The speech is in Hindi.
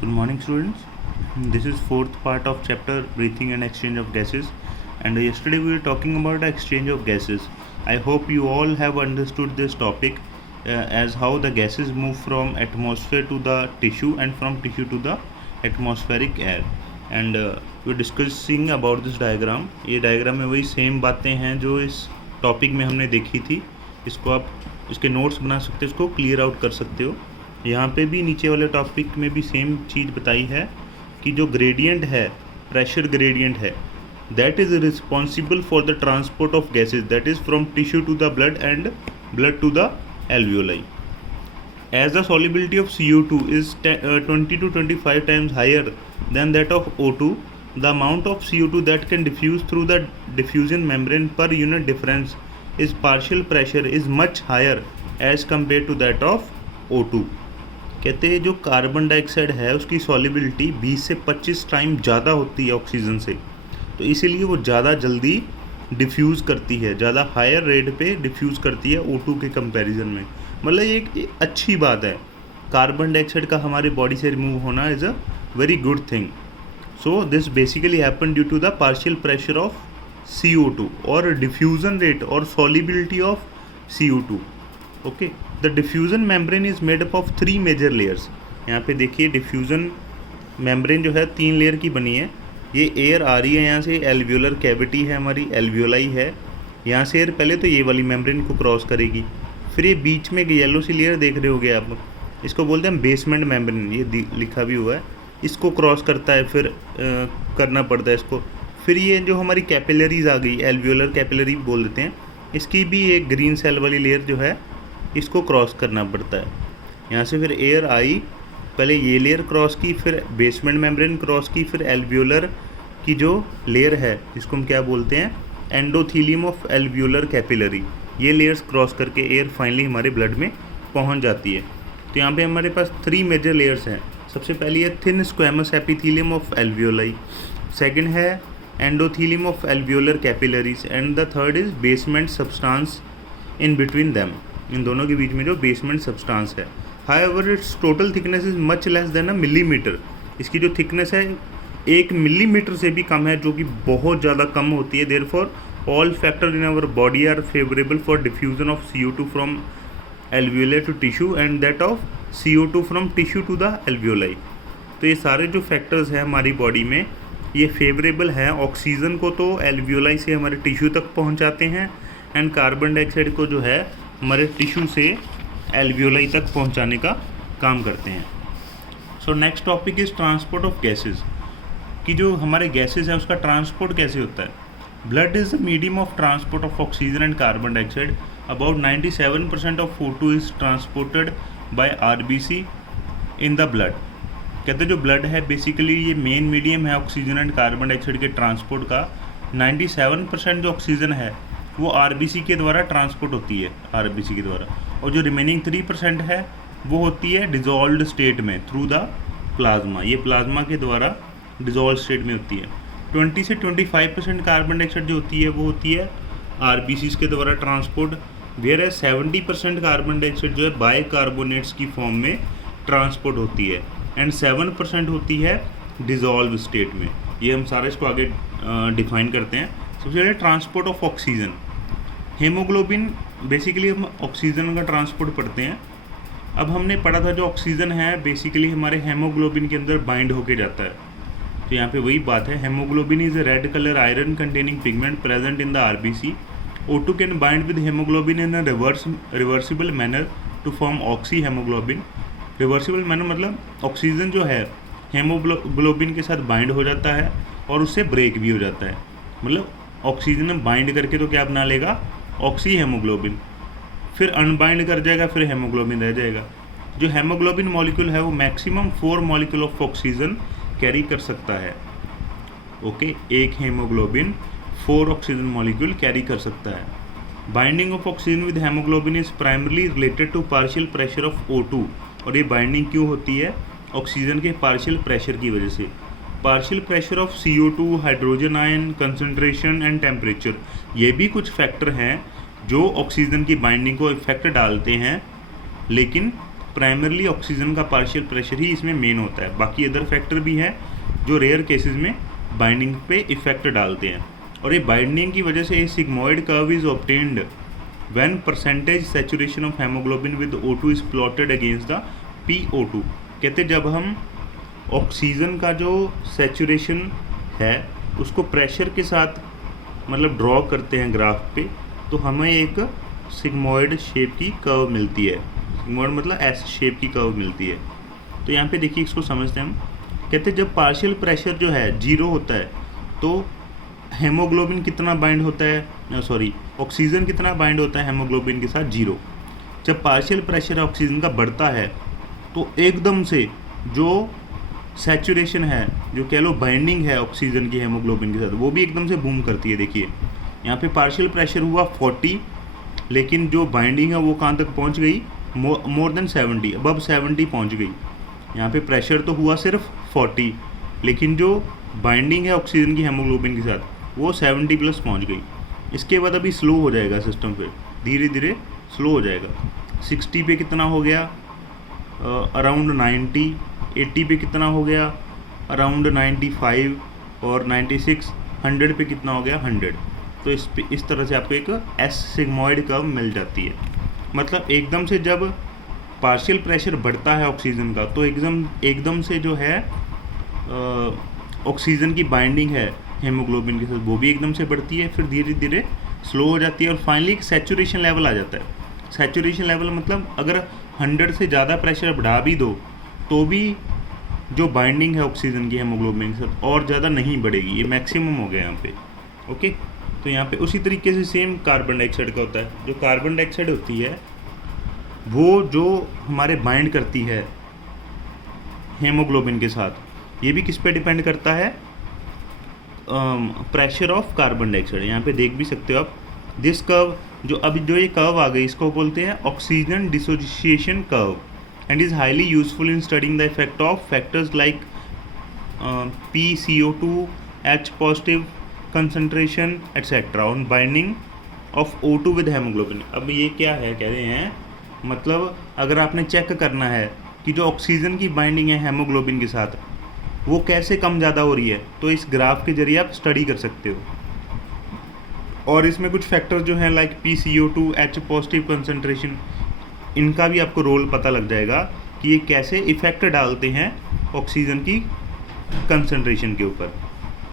Good morning, students. This is fourth part of chapter breathing and exchange of gases. And yesterday we were talking about the exchange of gases. I hope you all have understood this topic as how the gases move from atmosphere to the tissue and from tissue to the atmospheric air. And we're discussing about this diagram. ये diagram में वही same बातें हैं जो इस topic में हमने देखी थी. इसको आप इसके नोट्स बना सकते हो, इसको क्लियर आउट कर सकते हो. यहाँ पे भी नीचे वाले टॉपिक में भी सेम चीज़ बताई है कि जो ग्रेडियंट है, प्रेशर ग्रेडियंट है, that is responsible for the transport of gases, that is from tissue to the blood and blood to the alveoli. As the solubility of CO2 is 20 to 25 times higher than that of O2, the amount of CO2 that can diffuse through the diffusion membrane per unit difference is partial pressure is much higher as compared to that of O2. कहते हैं जो कार्बन डाइऑक्साइड है उसकी सॉल्युबिलिटी 20 से 25 टाइम ज़्यादा होती है ऑक्सीजन से, तो इसीलिए वो ज़्यादा जल्दी डिफ्यूज़ करती है, ज़्यादा हायर रेट पे डिफ्यूज़ करती है O2 के कंपैरिजन में. मतलब ये एक अच्छी बात है. कार्बन डाइऑक्साइड का हमारी बॉडी से रिमूव होना is a very good thing. So this basically happen due to the partial pressure of CO2 और डिफ्यूज़न रेट और solubility of CO2. Okay, the diffusion membrane is made up of 3 major layers. यहाँ पे देखिए डिफ्यूज़न मेम्ब्रेन जो है 3 लेयर की बनी है. ये एयर आ रही है यहाँ से, एल्वियोलर कैविटी है हमारी, एल्वियोलाई है. यहाँ से एयर पहले तो ये वाली मेम्ब्रेन को क्रॉस करेगी, फिर ये बीच में येलो सी लेयर देख रहे होगे आप, इसको बोलते हैं बेसमेंट मेम्ब्रेन, ये लिखा भी हुआ है. इसको क्रॉस करता है, फिर करना पड़ता है इसको. फिर ये जो हमारी कैपिलरीज आ गई, एल्वियोलर कैपिलरी बोल देते हैं, इसकी भी एक ग्रीन सेल वाली लेयर जो है इसको क्रॉस करना पड़ता है. यहाँ से फिर एयर आई, पहले ये लेयर क्रॉस की, फिर बेसमेंट मेम्ब्रेन क्रॉस की, फिर एल्वियोलर की जो लेयर है जिसको हम क्या बोलते हैं, एंडोथीलियम ऑफ एल्वियोलर कैपिलरी, ये लेयर्स क्रॉस करके एयर फाइनली हमारे ब्लड में पहुँच जाती है. तो यहाँ पे हमारे पास 3 मेजर लेयर्स हैं. सबसे पहली है thin squamous epithelium of alveoli, second है endothelium of alveolar capillaries and the third is basement substance in between them. इन दोनों के बीच में जो बेसमेंट सब्सटेंस है. However its total thickness is much less than a millimetre. इसकी जो थिकनेस है 1 मिलीमीटर से भी कम है, जो कि बहुत ज़्यादा कम होती है. Therefore all factor in our body are favourable for diffusion of CO2 from alveoli to tissue and that of CO2 from tissue to the alveoli. तो ये सारे जो फैक्टर्स हैं हमारी बॉडी में ये फेवरेबल हैं. ऑक्सीजन को तो एल्वियोलाई से हमारे टिश्यू तक पहुंचाते हैं एंड कार्बन डाइऑक्साइड को जो है हमारे टिश्यू से एल्वियोलाई तक पहुंचाने का काम करते हैं. So next topic is transport of gases, कि जो हमारे गैसेस हैं उसका ट्रांसपोर्ट कैसे होता है. Blood is the medium of transport of oxygen and carbon dioxide. About 97% of O2 is transported by RBC in the blood. कहते हैं जो ब्लड है बेसिकली ये मेन मीडियम है ऑक्सीजन एंड कार्बन डाइऑक्साइड के ट्रांसपोर्ट का. 97% जो ऑक्सीजन है वो RBC के द्वारा ट्रांसपोर्ट होती है, RBC के द्वारा, और जो रिमेनिंग 3% है वो होती है डिज़ोल्व्ड स्टेट में थ्रू द प्लाज्मा. ये प्लाज्मा के द्वारा डिज़ोल्व स्टेट में होती है. 20 से 25% कार्बन डाइऑक्साइड जो होती है वो होती है RBCs के द्वारा ट्रांसपोर्ट, वेयर है 70% कार्बन डाइऑक्साइड जो है बाइकार्बोनेट्स की फॉर्म में ट्रांसपोर्ट होती है एंड 7% होती है डिज़ोल्व स्टेट में. ये हम सारा इसको आगे डिफाइन करते हैं. सबसे पहले transport of oxygen. Haemoglobin basically हम ऑक्सीजन का ट्रांसपोर्ट पढ़ते हैं. अब हमने पढ़ा था जो ऑक्सीजन है बेसिकली हमारे हेमोग्लोबिन के अंदर बाइंड होके जाता है. तो यहाँ पे वही बात है, haemoglobin is a red colour iron containing pigment present in the RBC. O2 can bind with haemoglobin in a reversible manner to form oxyhaemoglobin. Reversible manner मतलब ऑक्सीजन जो है हेमोग्लोबिन के साथ बाइंड हो जाता है और उससे ब्रेक भी हो जाता है. मतलब ऑक्सीजन बाइंड करके तो क्या बना लेगा, ऑक्सी हेमोग्लोबिन, फिर अनबाइंड कर जाएगा, फिर हेमोग्लोबिन रह जाएगा. जो हेमोग्लोबिन मॉलिक्यूल है वो maximum 4 molecule of oxygen carry कर सकता है. ओके, एक हेमोग्लोबिन 4 ऑक्सीजन मॉलिक्यूल कैरी कर सकता है. Binding of oxygen with haemoglobin is primarily related to partial pressure of O2. और ये बाइंडिंग क्यों होती है, ऑक्सीजन के पार्शियल प्रेशर की वजह से. Partial pressure of CO2, hydrogen ion concentration and temperature, ये भी कुछ फैक्टर हैं जो ऑक्सीजन की बाइंडिंग को इफेक्ट डालते हैं. लेकिन प्राइमरली ऑक्सीजन का पार्शियल प्रेशर ही इसमें मेन होता है, बाकी अदर फैक्टर भी हैं जो रेयर केसेस में बाइंडिंग पे इफेक्ट डालते हैं। और ये बाइंडिंग की वजह से ये sigmoid curve is obtained when percentage saturation of haemoglobin with O2 is plotted against the PO2। कहते जब हम ऑक्सीजन का जो सैचुरेशन है उसको प्रेशर के साथ मतलब ड्रॉ करते हैं ग्राफ पे, तो हमें एक सिग्मोइड शेप की कर्व मिलती है। सिग्मोइड मतलब एस शेप की कर्व मिलती है। तो यहाँ पे देखिए इसको समझते हैं हम। कहते हैं जब पार्शियल प्रेशर जो है 0 होता है तो हेमोग्लोबिन कितना बाइंड होता है, सॉरी ऑक्सीजन कितना बाइंड होता है हेमोग्लोबिन के साथ, 0। जब पार्शियल प्रेशर ऑक्सीजन का बढ़ता है तो एकदम से जो सैचुरेशन है, जो कह लो बाइंडिंग है ऑक्सीजन की हेमोग्लोबिन के साथ, वो भी एकदम से बूम करती है। देखिए यहाँ पे पार्शियल प्रेशर हुआ 40, लेकिन जो बाइंडिंग है वो कहाँ तक पहुँच गई, मोर देन 70, अबव 70 पहुँच गई। यहाँ पे प्रेशर तो हुआ सिर्फ 40, लेकिन जो बाइंडिंग है ऑक्सीजन की हेमोग्लोबिन के साथ वो 70 प्लस पहुँच गई। इसके बाद अभी स्लो हो जाएगा सिस्टम, फिर धीरे धीरे स्लो हो जाएगा। 60 पे कितना हो गया, अराउंड 90, 80 पे कितना हो गया, अराउंड 95 और 96, 100 पे कितना हो गया, 100। तो इस तरह से आपको एक एस सिग्मोइड कर्व मिल जाती है। मतलब एकदम से जब पार्शियल प्रेशर बढ़ता है ऑक्सीजन का तो एकदम से जो है ऑक्सीजन की बाइंडिंग है हेमोग्लोबिन के साथ वो भी एकदम से बढ़ती है, फिर धीरे धीरे स्लो हो जाती है और फाइनली एक सैचुरेशन लेवल आ जाता है। सैचुरेशन लेवल मतलब अगर 100 से ज़्यादा प्रेशर बढ़ा भी दो तो भी जो बाइंडिंग है ऑक्सीजन की हेमोग्लोबिन के साथ और ज़्यादा नहीं बढ़ेगी, ये मैक्सिमम हो गया यहाँ पे। ओके, तो यहाँ पे उसी तरीके से सेम कार्बन डाइऑक्साइड का होता है। जो कार्बन डाइऑक्साइड होती है वो जो हमारे बाइंड करती है हेमोग्लोबिन के साथ, ये भी किस पे डिपेंड करता है, प्रेशर ऑफ कार्बन डाइऑक्साइड। यहाँ पे देख भी सकते हो आप दिस कर्व, जो ये कर्व आ गई इसको बोलते हैं oxygen dissociation curve and is highly useful in studying the effect of factors like PCO2, H positive concentration etcetera on binding of O2 with haemoglobin. अब ये क्या है, कह रहे हैं मतलब अगर आपने चेक करना है कि जो ऑक्सीजन की बाइंडिंग है हेमोग्लोबिन के साथ वो कैसे कम ज़्यादा हो रही है, तो इस ग्राफ के जरिए आप स्टडी कर सकते हो। और इसमें कुछ फैक्टर्स जो हैं like PCO2, H positive concentration, इनका भी आपको रोल पता लग जाएगा कि ये कैसे इफ़ेक्ट डालते हैं ऑक्सीजन की कंसंट्रेशन के ऊपर।